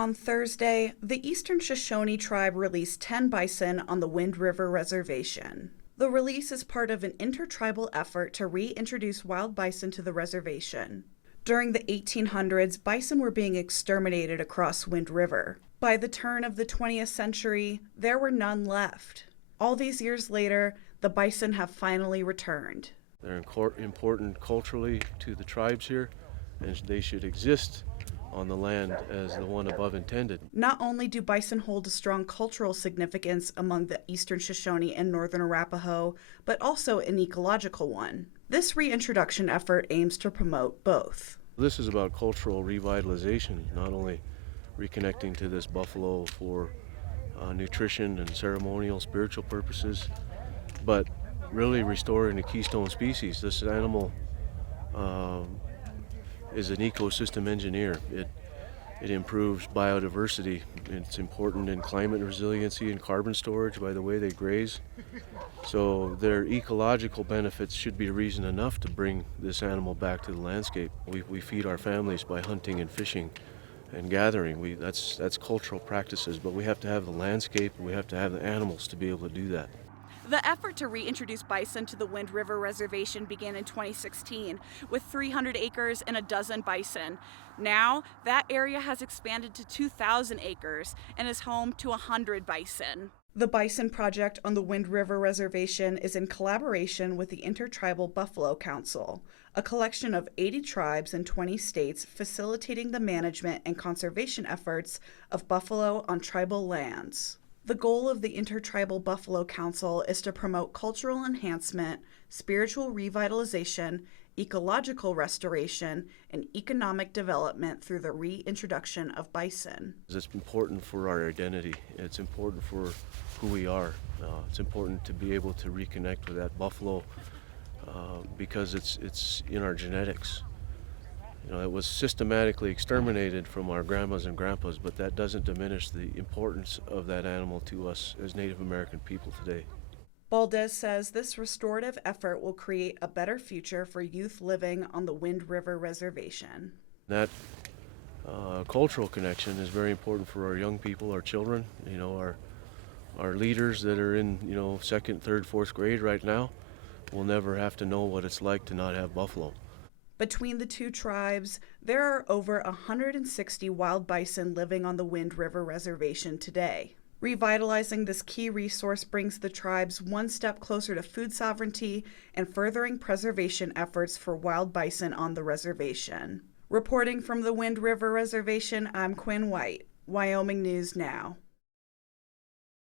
On Thursday, the Eastern Shoshone Tribe released 10 bison on the Wind River Reservation. The release is part of an intertribal effort to reintroduce wild bison to the reservation. During the 1800s, bison were being exterminated across Wind River. By the turn of the 20th century, there were none left. All these years later, the bison have finally returned. They're important culturally to the tribes here, and they should exist on the land as the one above intended. Not only do bison hold a strong cultural significance among the Eastern Shoshone and Northern Arapaho, but also an ecological one. This reintroduction effort aims to promote both. This is about cultural revitalization, not only reconnecting to this buffalo for nutrition and ceremonial, spiritual purposes, but really restoring the keystone species. This animal is an ecosystem engineer. It improves biodiversity. It's important in climate resiliency and carbon storage by the way they graze. So their ecological benefits should be reason enough to bring this animal back to the landscape. We feed our families by hunting and fishing and gathering. That's cultural practices, but we have to have the landscape and we have to have the animals to be able to do that. The effort to reintroduce bison to the Wind River Reservation began in 2016 with 300 acres and a dozen bison. Now, that area has expanded to 2,000 acres and is home to 100 bison. The Bison Project on the Wind River Reservation is in collaboration with the Intertribal Buffalo Council, a collection of 80 tribes in 20 states facilitating the management and conservation efforts of buffalo on tribal lands. The goal of the Intertribal Buffalo Council is to promote cultural enhancement, spiritual revitalization, ecological restoration, and economic development through the reintroduction of bison. It's important for our identity. It's important for who we are. It's important to be able to reconnect with that buffalo because it's in our genetics. You know, it was systematically exterminated from our grandmas and grandpas, but that doesn't diminish the importance of that animal to us as Native American people today. Valdez says this restorative effort will create a better future for youth living on the Wind River Reservation. That cultural connection is very important for our young people, our children, our leaders that are in, second, third, fourth grade right now will never have to know what it's like to not have buffalo. Between the two tribes, there are over 160 wild bison living on the Wind River Reservation today. Revitalizing this key resource brings the tribes one step closer to food sovereignty and furthering preservation efforts for wild bison on the reservation. Reporting from the Wind River Reservation, I'm Quinn White, Wyoming News Now.